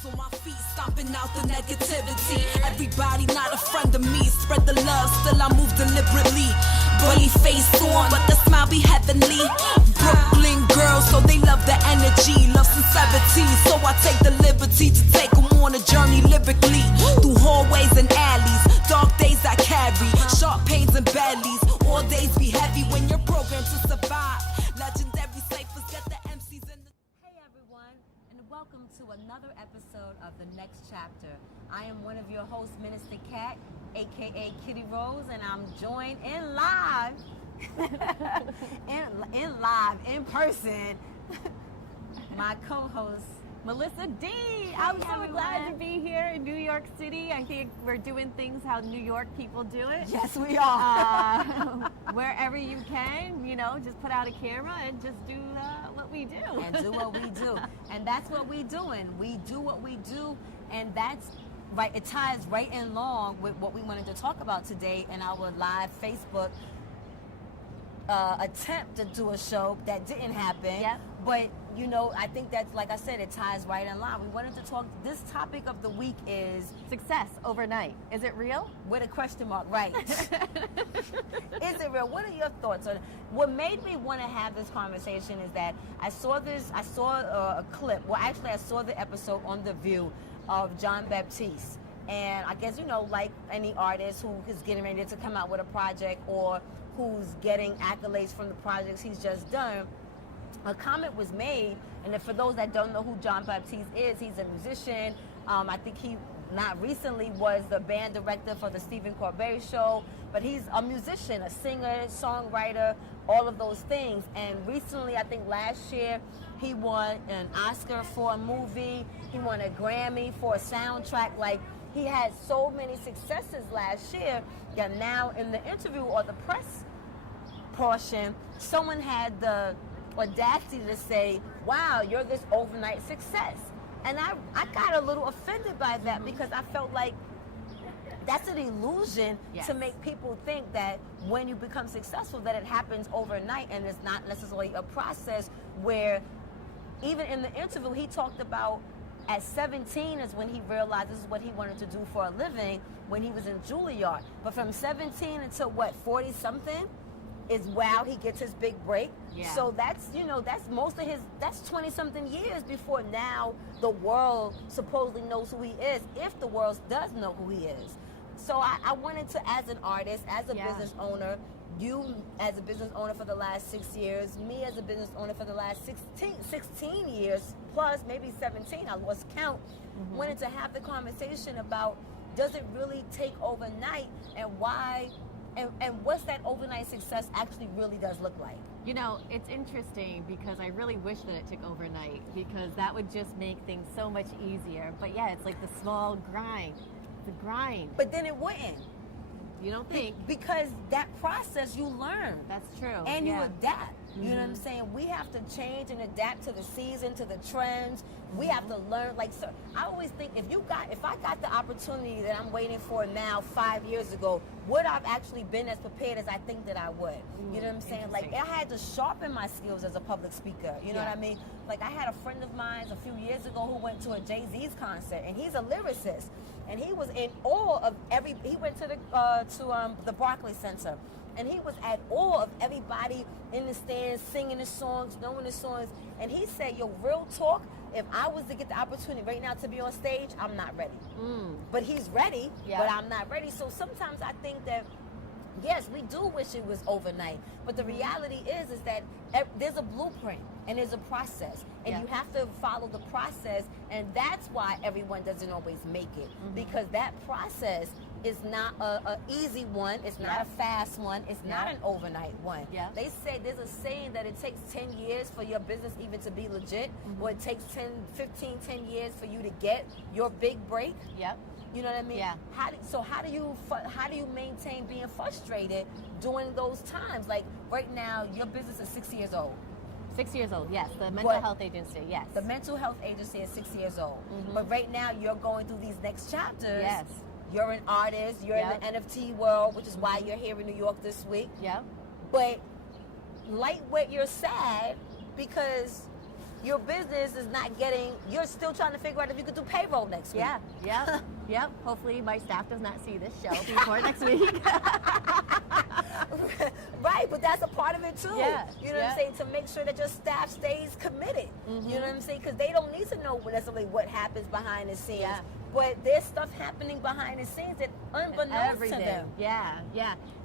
toes on my feet, stomping out the negativity. Everybody not a friend of me. Spread the love, still I move deliberately. Bully face on, but the smile be heavenly. Brooklyn girls, so they love the energy, love sincerity. So I take the liberty to take them on a journey lyrically. Through hallways and alleys, dark days I carry, sharp pains and bellies. All days be heavy when you're programmed to survive. Legendary ciphers get the MCs in the... Hey everyone, and welcome to another episode of The Next Chapter. I am one of your hosts, Minister Cat, aka KittyRose, and I'm joined in live, in person, my co-host, Melissa D. I'm so glad to be here in New York City. I think we're doing things how New York people do it. Yes, we are. Wherever you can, you know, just put out a camera and just do what we do. And do what we do. And that's what we're doing. We do what we do, and that's right. It ties right in along with what we wanted to talk about today in our live Facebook attempt to do a show that didn't happen. Yep. But, you know, I think that's, like I said, it ties right in line. We wanted to talk, this topic of the week is Success overnight. Is it real? with a question mark, right? Is it real? What are your thoughts on it? What made me want to have this conversation is that I saw a clip, well, actually I saw the episode on The View of John Baptiste. And I guess, you know, like any artist who is getting ready to come out with a project or who's getting accolades from the projects he's just done, a comment was made, and for those that don't know who John Baptiste is, he's a musician. I think he, not recently, was the band director for the Stephen Colbert Show, but he's a musician, a singer, songwriter, all of those things. And recently, I think last year, he won an Oscar for a movie. He won a Grammy for a soundtrack. Like, he had so many successes last year that now in the interview or the press portion, someone had the audacity to say, wow, you're this overnight success. And I got a little offended by that because I felt like that's an illusion to make people think that when you become successful that it happens overnight, and it's not necessarily a process where, even in the interview, he talked about at 17 is when he realized this is what he wanted to do for a living when he was in Juilliard. But from 17 until 40 something is wow, he gets his big break. Yeah. So that's, you know, that's most of his, that's 20 something years before now the world supposedly knows who he is, if the world does know who he is. So I wanted to, as an artist, as a business owner, you as a business owner for the last 6 years, me as a business owner for the last 16 years, plus maybe 17, I lost count, wanted to have the conversation about, does it really take overnight, and why, and what's that overnight success actually really does look like? You know, it's interesting because I really wish that it took overnight, because that would just make things so much easier. But yeah, it's like the small grind. The grind. But then it wouldn't. You don't think? Because that process you learn. That's true. And you adapt. You know what I'm saying? We have to change and adapt to the season, to the trends. We have to learn. Like, so I always think if I got the opportunity that I'm waiting for now 5 years ago, would I've actually been as prepared as I think that I would? You know what I'm saying? Like, I had to sharpen my skills as a public speaker. You know what I mean? Like, I had a friend of mine a few years ago who went to a Jay-Z's concert, and he's a lyricist, and he was in awe of he went to the Barclays Center. And he was at awe of everybody in the stands singing his songs, knowing his songs. And he said, yo, real talk, if I was to get the opportunity right now to be on stage, I'm not ready. But he's ready, but I'm not ready. So sometimes I think that, yes, we do wish it was overnight. But the reality is that there's a blueprint and there's a process. And you have to follow the process. And that's why everyone doesn't always make it. Because that process is not a easy one. It's not a fast one. It's not an overnight one. They say, there's a saying that it takes 10 years for your business even to be legit, or it takes 10 years for you to get your big break. You know what I mean? How do you maintain being frustrated during those times? Like right now, your business is 6 years old. 6 years old, yes. The mental health agency, yes. The mental health agency is 6 years old. But right now, you're going through these next chapters. You're an artist. You're in the NFT world, which is why you're here in New York this week. But lightweight, you're sad because your business is not getting, you're still trying to figure out if you could do payroll next week. Yep. Hopefully my staff does not see this show before next week. Right, but that's a part of it too. Yeah, You know what I'm saying? To make sure that your staff stays committed. You know what I'm saying? Because they don't need to know necessarily what happens behind the scenes. Yeah. But there's stuff happening behind the scenes that unbeknownst to them. Yeah.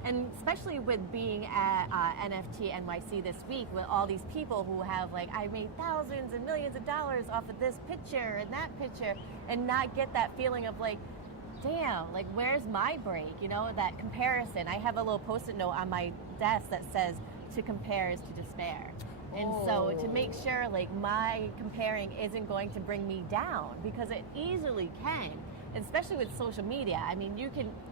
And especially with being at NFT NYC this week with all these people who have like, I made thousands and millions of dollars off of this picture and that picture, and not get that feeling of like, damn, like where's my break? You know, that comparison. I have a little post-it note on my desk that says, to compare is to despair. And so to make sure like my comparing isn't going to bring me down, because it easily can, especially with social media. I mean,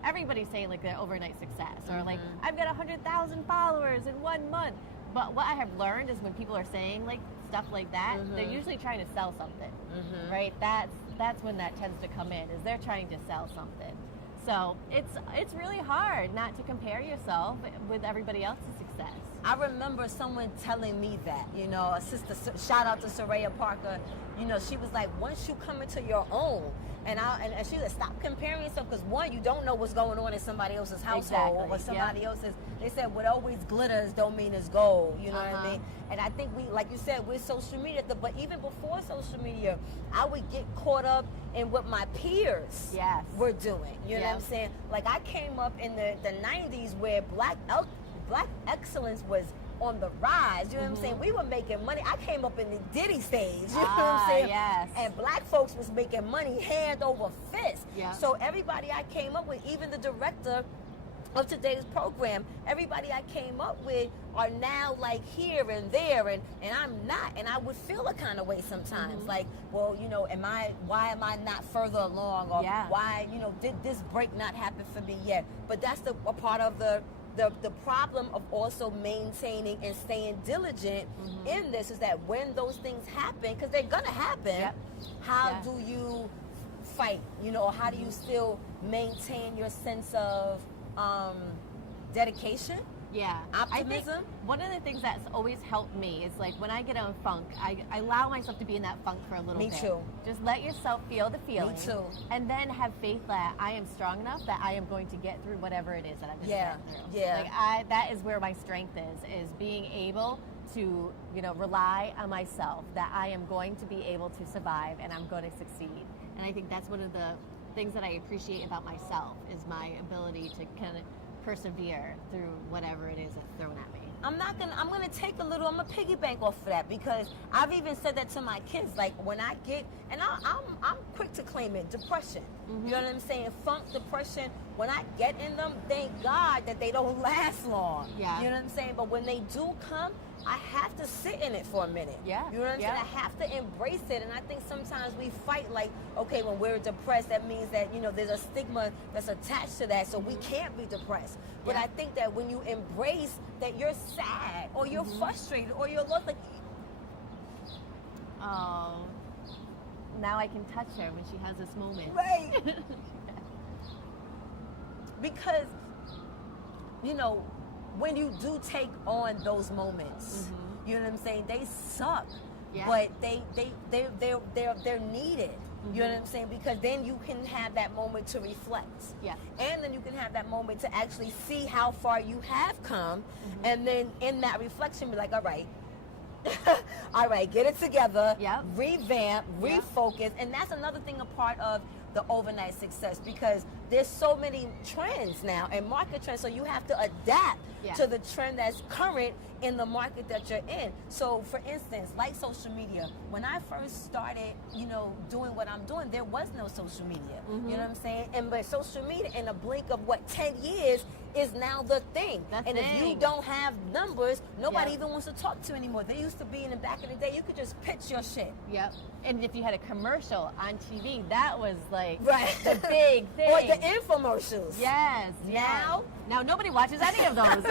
everybody's saying like their overnight success, or like, I've got 100,000 followers in 1 month. But what I have learned is when people are saying like stuff like that, they're usually trying to sell something, right? That's when that tends to come in, is they're trying to sell something. So it's really hard not to compare yourself with everybody else's success. I remember someone telling me that, you know, a sister, shout out to Soraya Parker, you know, she was like, once you come into your own, and she said, stop comparing yourself, because one, you don't know what's going on in somebody else's household or somebody else's. They said what always glitters don't mean it's gold. You know what I mean? And I think we, like you said, with social media, but even before social media, I would get caught up in what my peers were doing. You know what I'm saying? Like I came up in the 90s where black excellence was on the rise. You know what I'm saying? We were making money. I came up in the Diddy stage. You know what I'm saying? Yes. And black folks was making money hand over fist. Yeah. So everybody I came up with, even the director of today's program, everybody I came up with are now like here and there, and I'm not, and I would feel a kind of way sometimes, like, well, you know, why am I not further along, or why, you know, did this break not happen for me yet? But that's a part of the problem of also maintaining and staying diligent in this, is that when those things happen, because they're gonna happen, how do you fight, you know, or how do you still maintain your sense of dedication, optimism? I think one of the things that's always helped me is like when I get in a funk, I allow myself to be in that funk for a little bit. Me too. Just let yourself feel the feeling. Me too. And then have faith that I am strong enough that I am going to get through whatever it is that I'm going to get through. Like that is where my strength is being able to, you know, rely on myself, that I am going to be able to survive and I'm going to succeed. And I think that's one of the things that I appreciate about myself, is my ability to kind of persevere through whatever it is that's thrown at me. I'm gonna take a little, I'm gonna piggyback off of that, because I've even said that to my kids, like when I get, and I'm quick to claim it, depression. You know what I'm saying? Funk, depression, when I get in them, thank God that they don't last long. You know what I'm saying? But when they do come, I have to sit in it for a minute. You know what I'm saying? I have to embrace it. And I think sometimes we fight like, okay, when we're depressed, that means that, you know, there's a stigma that's attached to that, so we can't be depressed. But I think that when you embrace that you're sad, or you're frustrated, or you're lost, like, oh, now I can touch her when she has this moment. Right. Because, you know, when you do take on those moments, you know what I'm saying, they suck, but they're needed. You know what I'm saying? Because then you can have that moment to reflect. And then you can have that moment to actually see how far you have come. And then in that reflection, be like, all right, get it together, revamp, refocus. And that's another thing, a part of the overnight success, because there's so many trends now and market trends, so you have to adapt to the trend that's current in the market that you're in. So for instance, like social media, when I first started, you know, doing what I'm doing, there was no social media. You know what I'm saying? And but social media, in a blink of 10 years, is now the thing. If you don't have numbers, nobody even wants to talk to you anymore. They used to be in the back in the day, you could just pitch your shit. And if you had a commercial on TV, that was like the big thing. Or the infomercials. Now nobody watches any of those.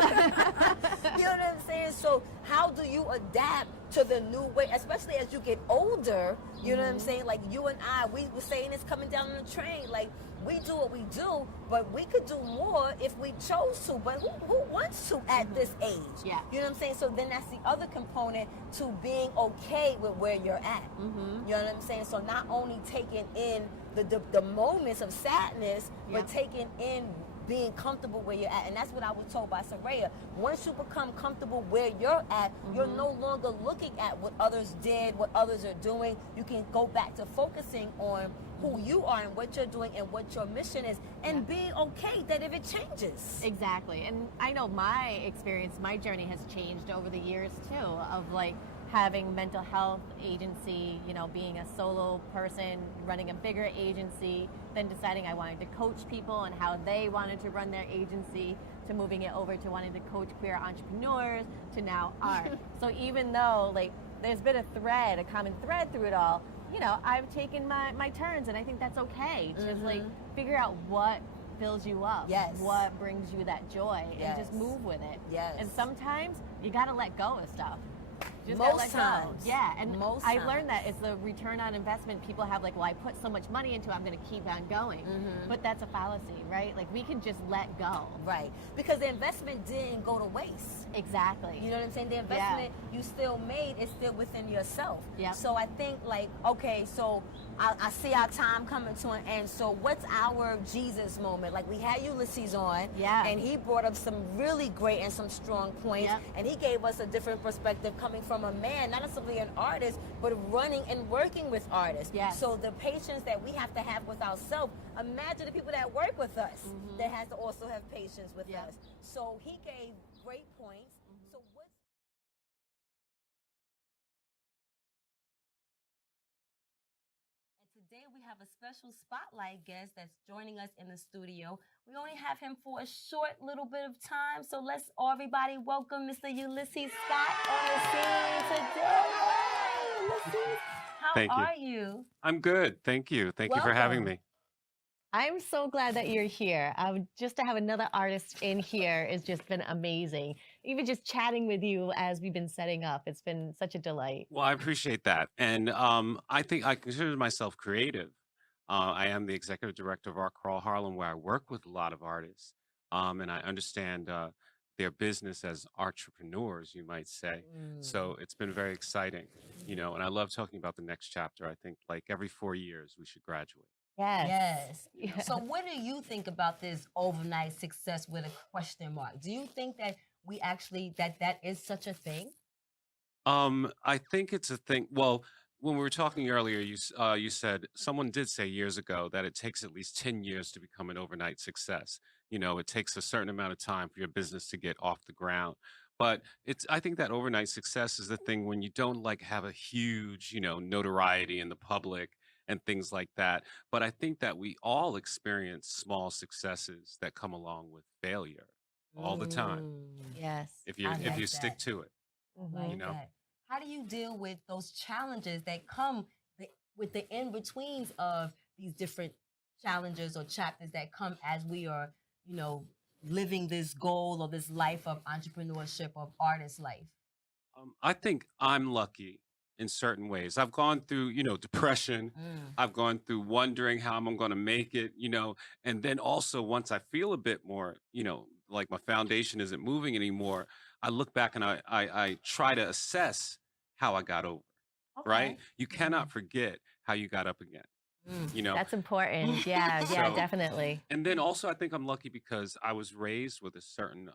You know what I'm saying? So how do you adapt to the new way, especially as you get older. You know what I'm saying? Like you and I, we were saying this coming down on the train. Like we do what we do, but we could do more if we chose to. But who wants to at this age? Yeah. You know what I'm saying? So then that's the other component to being okay with where you're at. You know what I'm saying? So not only taking in the moments of sadness, but taking in being comfortable where you're at. And that's what I was told by Soraya. Once you become comfortable where you're at, you're no longer looking at what others did, what others are doing. You can go back to focusing on who you are and what you're doing and what your mission is, and being okay that if it changes. Exactly. And I know my experience, my journey has changed over the years too, of like having mental health agency, you know, being a solo person, running a bigger agency, then deciding I wanted to coach people and how they wanted to run their agency, to moving it over to wanting to coach queer entrepreneurs, to now art. So even though like there's been a thread, a common thread through it all, you know, I've taken my turns, and I think that's okay. Just like figure out what fills you up, what brings you that joy, and just move with it. And sometimes you gotta let go of stuff. Just Most times. Yeah, and Most I've times. learned that it's the return on investment. People have like, well, I put so much money into it, I'm going to keep on going. But that's a fallacy, right? Like we can just let go. Right. Because the investment didn't go to waste. Exactly. You know what I'm saying? The investment you still made is still within yourself. So I think like, okay, so I see our time coming to an end. So what's our Jesus moment? Like we had Ulysses on, and he brought up some really great and some strong points, and he gave us a different perspective coming from a man, not necessarily an artist, but running and working with artists. So the patience that we have to have with ourselves, imagine the people that work with us that has to also have patience with us. So he gave great points. So what's Today we have a special spotlight guest that's joining us in the studio. We only have him for a short little bit of time, so let's everybody welcome Mr. Ulysses Scott on the scene today. Hey, Ulysses, how are you? I'm good. Thank you. Thank you for having me. I'm so glad that you're here. Just to have another artist in here has just been amazing. Even just chatting with you as we've been setting up, it's been such a delight. Well, I appreciate that. And I think I consider myself creative. I am the executive director of Art Crawl Harlem, where I work with a lot of artists. And I understand their business as entrepreneurs, you might say. So it's been very exciting, you know, and I love talking about the next chapter. I think like every 4 years we should graduate. Yes. So what do you think about this overnight success with a question mark? Do you think that we actually, that is such a thing? I think it's a thing. Well, when we were talking earlier, you said someone did say years ago that it takes at least 10 years to become an overnight success. You know, it takes a certain amount of time for your business to get off the ground. But I think that overnight success is the thing when you don't like have a huge, you know, notoriety in the public and things like that. But I think that we all experience small successes that come along with failure all the time Yes. if I you like stick that. to it. Like You know? that. How do you deal with those challenges that come with the in-betweens of these different challenges or chapters that come as we are, you know, living this goal or this life of entrepreneurship, of artist life? I think I'm lucky in certain ways. I've gone through, you know, depression. I've gone through wondering how I'm going to make it, you know, and then also once I feel a bit more, you know, like my foundation isn't moving anymore, I look back and I try to assess how I got over, right? You cannot forget how you got up again, you know? That's important. Yeah, So, definitely. and then also I think I'm lucky because I was raised with a certain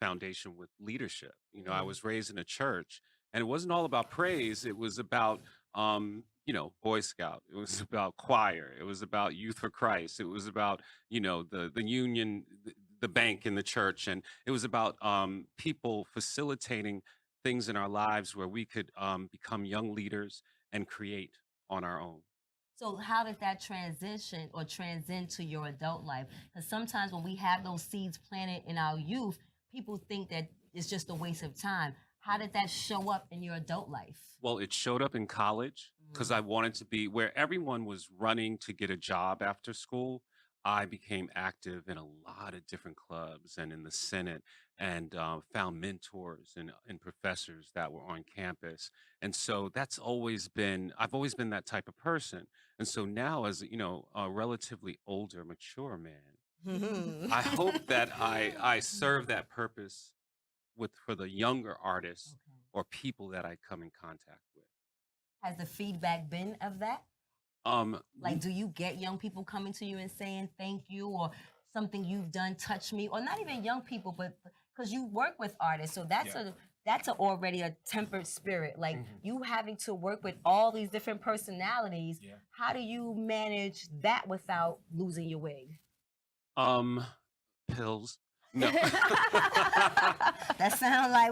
foundation with leadership. You know, I was raised in a church and it wasn't all about praise. It was about, you know, Boy Scout. It was about choir. It was about Youth for Christ. It was about, you know, the union, the bank in the church. And it was about people facilitating things in our lives where we could become young leaders and create on our own. So how did that transition or transcend to your adult life? Because sometimes when we have those seeds planted in our youth, people think that it's just a waste of time. How did that show up in your adult life? Well, it showed up in college because I wanted to be where everyone was running to get a job after school. I became active in a lot of different clubs and in the Senate, and found mentors and professors that were on campus. And so I've always been that type of person. And so now, as you know, a relatively older, mature man, I hope that I serve that purpose for the younger artists Okay. or people that I come in contact with. Has the feedback been of that? Um, Like, do you get young people coming to you and saying thank you, or something you've done touched me, or not even young people, but because you work with artists, so Yeah. that's already a tempered spirit. Like Mhm. you having to work with all these different personalities. Yeah. How do you manage that without losing your wig? Um, Pills. No. That sounds like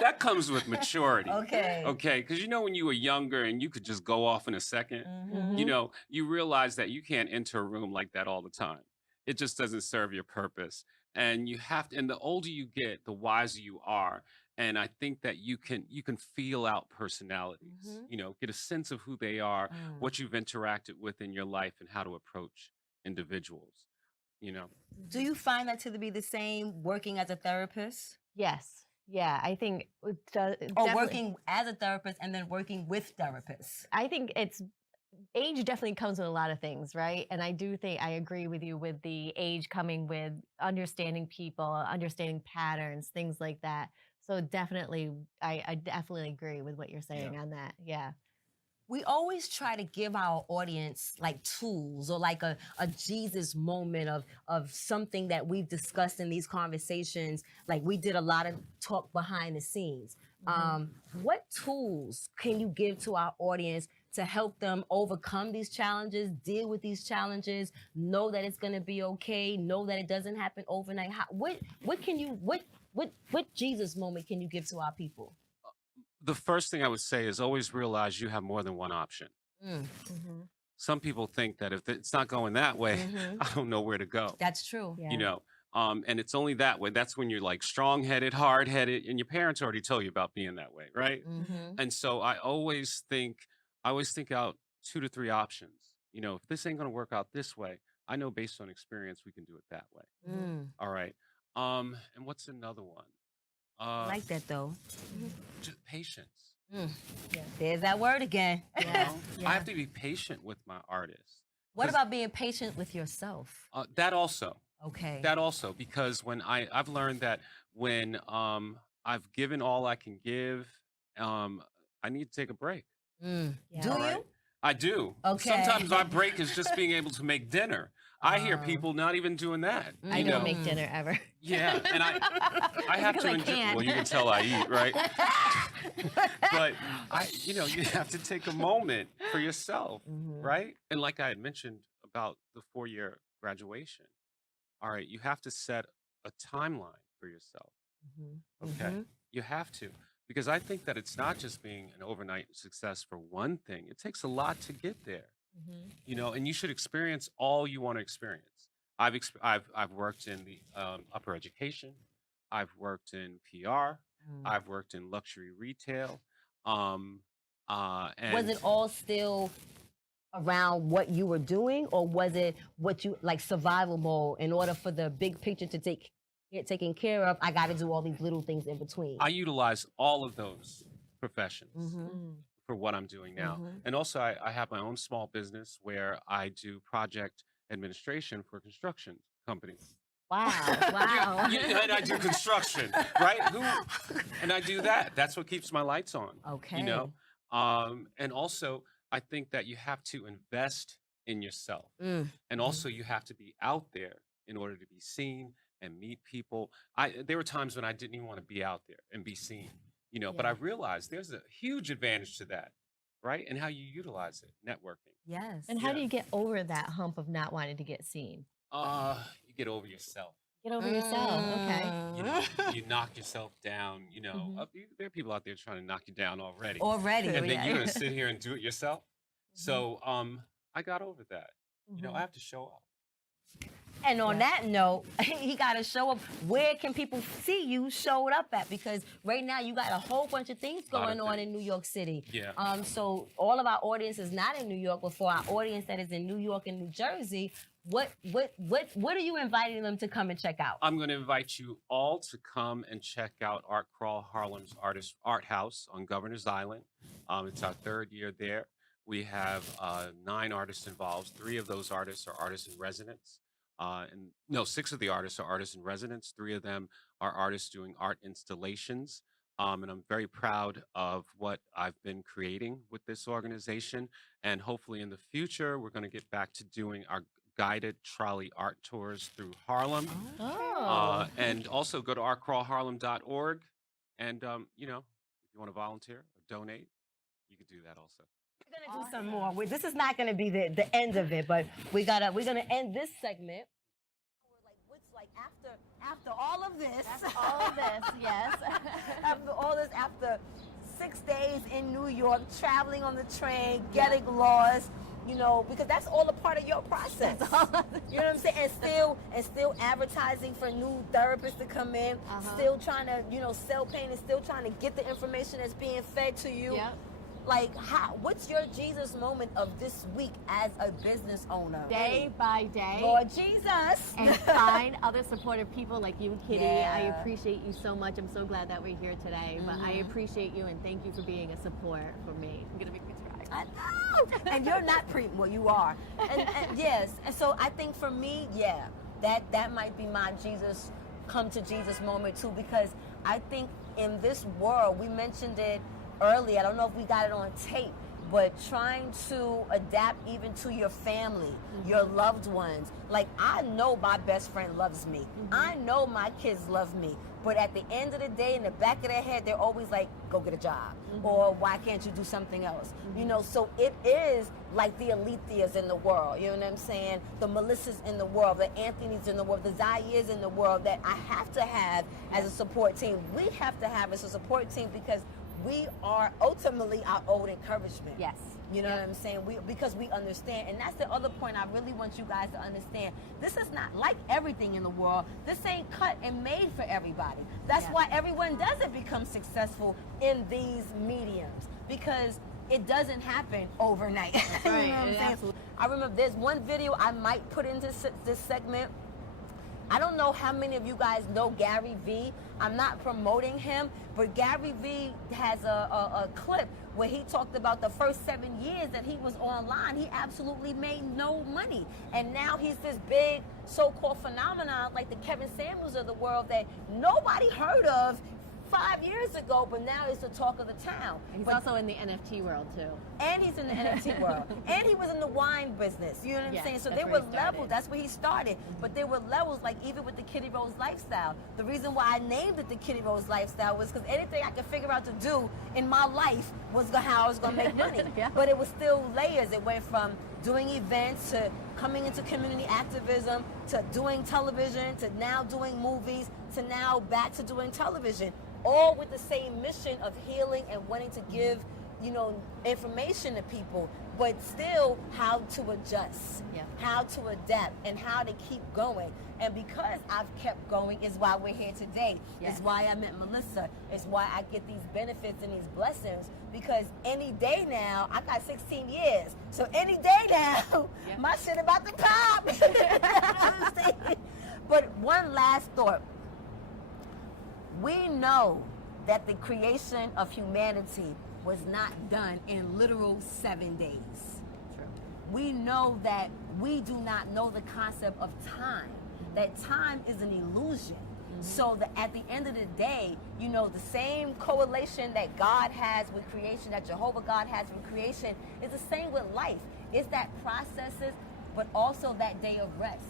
That comes with maturity. okay. Okay, because you know when you were younger and you could just go off in a second, Mhm. you know, you realize that you can't enter a room like that all the time. It just doesn't serve your purpose. And you have to, and the older you get, the wiser you are. And I think that you can feel out personalities, Mhm. you know, get a sense of who they are, Mm. what you've interacted with in your life, and how to approach individuals, you know. Do you find that to be the same working as a therapist? Yes. Yeah, I think Or definitely. working as a therapist and then working with therapists? I think it's age definitely comes with a lot of things, right? And I do think I agree with you with the age coming with understanding people, understanding patterns, things like that. So definitely, I definitely agree with what you're saying on that. Yeah. We always try to give our audience like tools or like a Jesus moment of something that we've discussed in these conversations. Like we did a lot of talk behind the scenes. What tools can you give to our audience to help them overcome these challenges, deal with these challenges, know that it's gonna be okay, know that it doesn't happen overnight? What can you what Jesus moment can you give to our people? The first thing I would say is always realize you have more than one option. Mm, Mm-hmm. Some people think that if it's not going that way, mhm. I don't know where to go. That's true. Yeah. You know, and it's only that way. That's when you're like strong-headed, hard-headed, and your parents already told you about being that way, right? Mm-hmm. And so I always think out 2 to 3 options. You know, if this ain't gonna work out this way, I know based on experience we can do it that way. Mm. All right. And what's another one? I Uh, like that though. just patience. Mm. Yeah. There's that word again. You Yeah. know, Yeah. I have to be patient with my artists. What 'Cause, about being patient with yourself? that also? Okay. That also, because when I've learned that when I've given all I can give, um, I need to take a break. Yeah. Do All you? right. I do. Okay. Sometimes my break is just being able to make dinner. I hear Uh, people not even doing that. I You don't know? make dinner ever. Yeah, and I have Because to I enjoy. can't. Well, you can tell I eat, right? But you have to take a moment for yourself, Mhm. right? And like I had mentioned about the 4-year graduation, all right, you have to set a timeline for yourself. Mhm. Okay. Mhm. You have to. Because I think that it's not just being an overnight success for one thing. It takes a lot to get there, you know, and you should experience all you want to experience. I've worked in the upper education. I've worked in PR. Mm. I've worked in luxury retail. Um, Was and it all still around what you were doing, or was it what you like survival mode? In order for the big picture to get taken care of, I got to do all these little things in between. I utilize all of those professions Mhm. for what I'm doing now. Mhm. And also, I have my own small business where I do project administration for construction companies. Wow. Wow. And I do construction, right? And I do that. That's what keeps my lights on. Okay. You know, and also I think that you have to invest in yourself, Mm. and also you have to be out there in order to be seen and meet people. There were times when I didn't even want to be out there and be seen, you know, but I Yeah. realized there's a huge advantage to that, right? And how you utilize it, networking. Yes. And how do Yeah. you get over that hump of not wanting to get seen? You get over yourself. Get over yourself. Okay. You know, you knock yourself down. You know, Mhm. there are people out there trying to knock you down already, Already. True, and then yeah. you're gonna sit here and do it yourself. Mhm. So, I got over that. You know, Mhm. I have to show up. And on Yeah. that note, he got to show up. Where can people see you showed up at? Because right now you got a whole bunch of things Lot of going on in things. New York City. Yeah. So all of our audience is not in New York, but for our audience that is in New York and New Jersey, what are you inviting them to come and check out? I'm going to invite you all to come and check out Art Crawl Harlem's Art House on Governor's Island. It's our third year there. We have 9 artists involved. 3 of those artists are artists in residence. And no, 6 of the artists are artists in residence. 3 of them are artists doing art installations. And I'm very proud of what I've been creating with this organization. And hopefully in the future, we're going to get back to doing our guided trolley art tours through Harlem. And also go to artcrawlharlem.org. And, you know, if you want to volunteer or donate, you can do that also. We're gonna do some more. This is not gonna be the end of it, but we're gonna end this segment. What's like after all of this? After all of this, yes. After all this, after 6 days in New York, traveling on the train, getting lost, you know, because that's all a part of your process. You know what I'm saying? And still advertising for new therapists to come in, still trying to, you know, sell pain and still trying to get the information that's being fed to you. Yep. Like, what's your Jesus moment of this week as a business owner? Day by day. Lord Jesus. And find other supportive people like you, Kitty. Yeah. I appreciate you so much. I'm so glad that we're here today. But I appreciate you and thank you for being a support for me. I'm going to make me cry. I know. And you're not well, you are. And yes. And so I think for me, yeah, that might be my Jesus, come to Jesus moment too, because I think in this world, we mentioned it early, I don't know if we got it on tape, but trying to adapt even to your family, your loved ones. Like, I know my best friend loves me. I know my kids love me. But at the end of the day, in the back of their head, they're always like, go get a job. Or why can't you do something else? You know, so it is like the Aletheas in the world, you know what I'm saying? The Melissas in the world, the Anthony's in the world, the Zairs in the world that I have to have as a support team. We have to have as a support team because we are ultimately our own encouragement. Yes. You know what I'm saying? Because we understand. And that's the other point I really want you guys to understand. This is not like everything in the world. This ain't cut and made for everybody. That's why everyone doesn't become successful in these mediums, because it doesn't happen overnight. That's You right. know what I'm saying? I remember there's one video I might put into this segment. I don't know how many of you guys know Gary Vee. I'm not promoting him, but Gary Vee has a clip where he talked about the first 7 years that he was online. He absolutely made no money. And now he's this big so-called phenomenon like the Kevin Samuels of the world that nobody heard of 5 years ago, but now it's the talk of the town. He's also in the NFT world too. And he's in the NFT world. And he was in the wine business. You know what I'm saying? So that's there where were he started. levels. That's where he started. But there were levels, like even with the KittyRose lifestyle. The reason why I named it the KittyRose lifestyle was because anything I could figure out to do in my life was how I was going to make money. But it was still layers. It went from doing events to coming into community activism to doing television to now doing movies to now back to doing television. All with the same mission of healing and wanting to give, you know, information to people, but still how to adjust, how to adapt, and how to keep going. And because I've kept going is why we're here today. It's why I met Melissa. It's why I get these benefits and these blessings. Because any day now, I got 16 years. So any day now, my shit about to pop. But one last thought. We know that the creation of humanity was not done in literal 7 days. True. We know that we do not know the concept of time, that time is an illusion. So that at the end of the day, you know, the same correlation that God has with creation, that Jehovah God has with creation, is the same with life. It's that processes, but also that day of rest.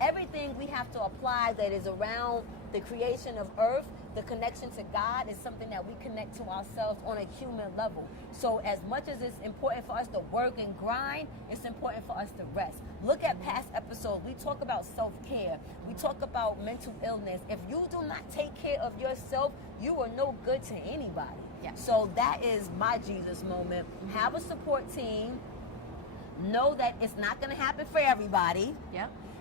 Everything we have to apply that is around the creation of earth, the connection to God, is something that we connect to ourselves on a human level. So as much as it's important for us to work and grind, it's important for us to rest. Look at past episodes. We talk about self-care. We talk about mental illness. If you do not take care of yourself, you are no good to anybody. So that is my Jesus moment. Have a support team. Know that it's not going to happen for everybody.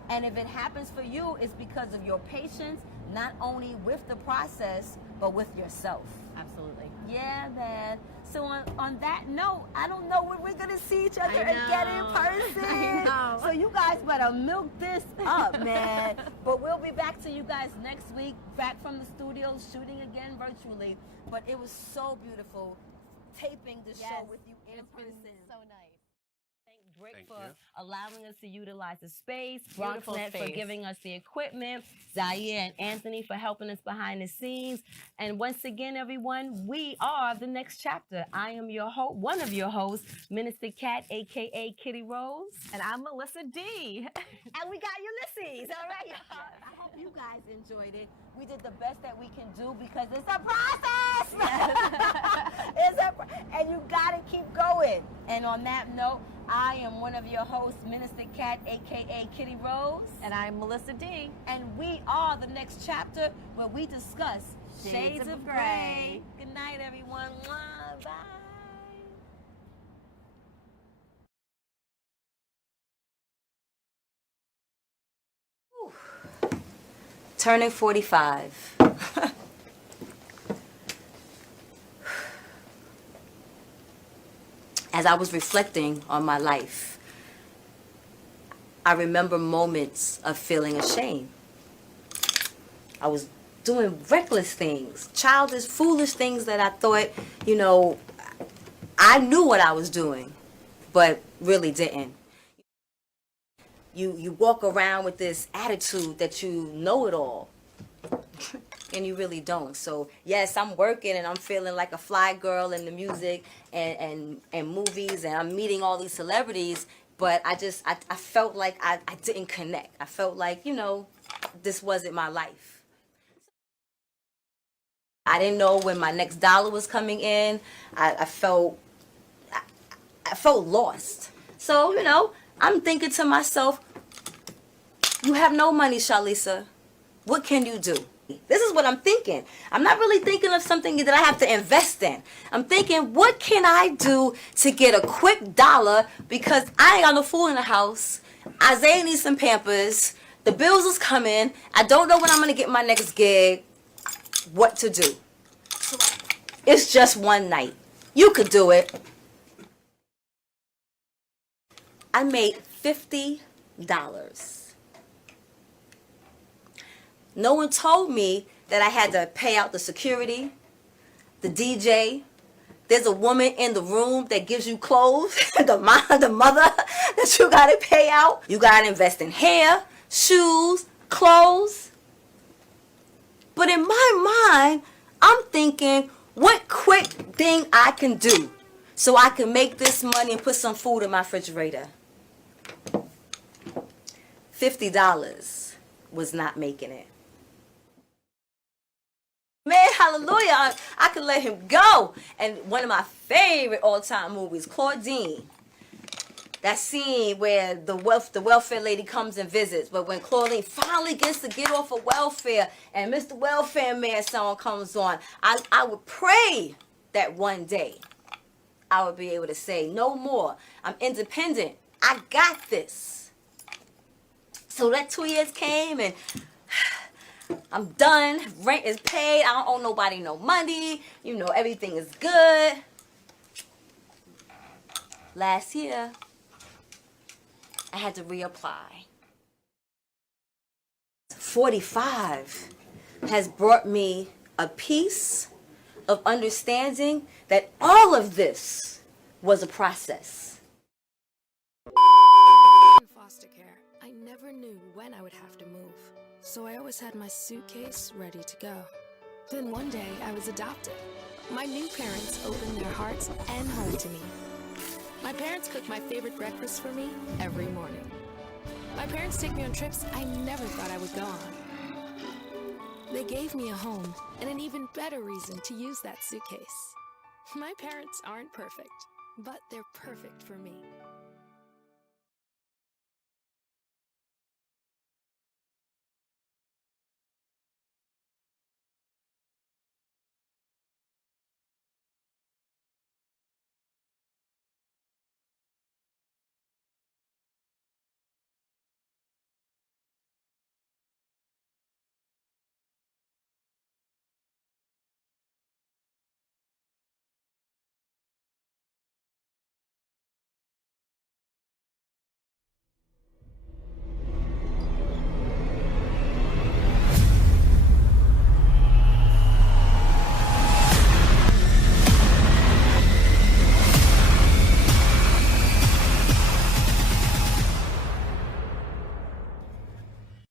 And if it happens for you, it's because of your patience, not only with the process, but with yourself. Absolutely. Yeah, man. So on that note, I don't know when we're gonna see each other I again in know. person. I know. So you guys better milk this up, man. But we'll be back to you guys next week, back from the studio, shooting again virtually. But it was so beautiful taping the show with you in person. So nice. Brick Thank for you. allowing us to utilize the space, Beautiful BronxNet for space. giving us the equipment, Zaire and Anthony for helping us behind the scenes. And once again, everyone, we are the next chapter. I am your host, one of your hosts, Minister Cat, aka KittyRose. And I'm Melissa D. And we got Ulysses, all right, y'all? I hope you guys enjoyed it. We did the best that we can do because it's a process. And you gotta keep going. And on that note, I am one of your hosts, Minister Cat, aka KittyRose. And I'm Melissa D. And we are the next chapter where we discuss Shades of Grey. Good night, everyone. Mwah, bye. Turning 45. As I was reflecting on my life, I remember moments of feeling ashamed. I was doing reckless things, childish, foolish things that I thought, I knew what I was doing, but really didn't. You walk around with this attitude that you know it all, and you really don't. So yes, I'm working and I'm feeling like a fly girl in the music and movies, and I'm meeting all these celebrities, but I felt like I didn't connect. I felt like, this wasn't my life. I didn't know when my next dollar was coming in. I felt lost. So, I'm thinking to myself, you have no money, Shalisa. What can you do? This is what I'm thinking. I'm not really thinking of something that I have to invest in. I'm thinking, what can I do to get a quick dollar, because I ain't got no food in the house. Isaiah needs some Pampers. The bills is coming. I don't know when I'm going to get my next gig. What to do? It's just one night. You could do it. I made $50. No one told me that I had to pay out the security, the DJ. There's a woman in the room that gives you clothes, the mother that you gotta pay out. You gotta invest in hair, shoes, clothes. But in my mind, I'm thinking, what quick thing I can do so I can make this money and put some food in my refrigerator. $50 was not making it. Man, hallelujah, I could let him go. And one of my favorite all-time movies, Claudine. That scene where the welfare lady comes and visits, but when Claudine finally gets to get off of welfare and Mr. Welfare Man song comes on, I would pray that one day I would be able to say, no more. I'm independent. I got this. So that 2 years came and I'm done. Rent is paid. I don't owe nobody no money. Everything is good. Last year, I had to reapply. 45 has brought me a piece of understanding that all of this was a process. In foster care, I never knew when I would have to move, so I always had my suitcase ready to go. Then one day, I was adopted. My new parents opened their hearts and home to me. My parents cook my favorite breakfast for me every morning. My parents take me on trips I never thought I would go on. They gave me a home and an even better reason to use that suitcase. My parents aren't perfect, but they're perfect for me.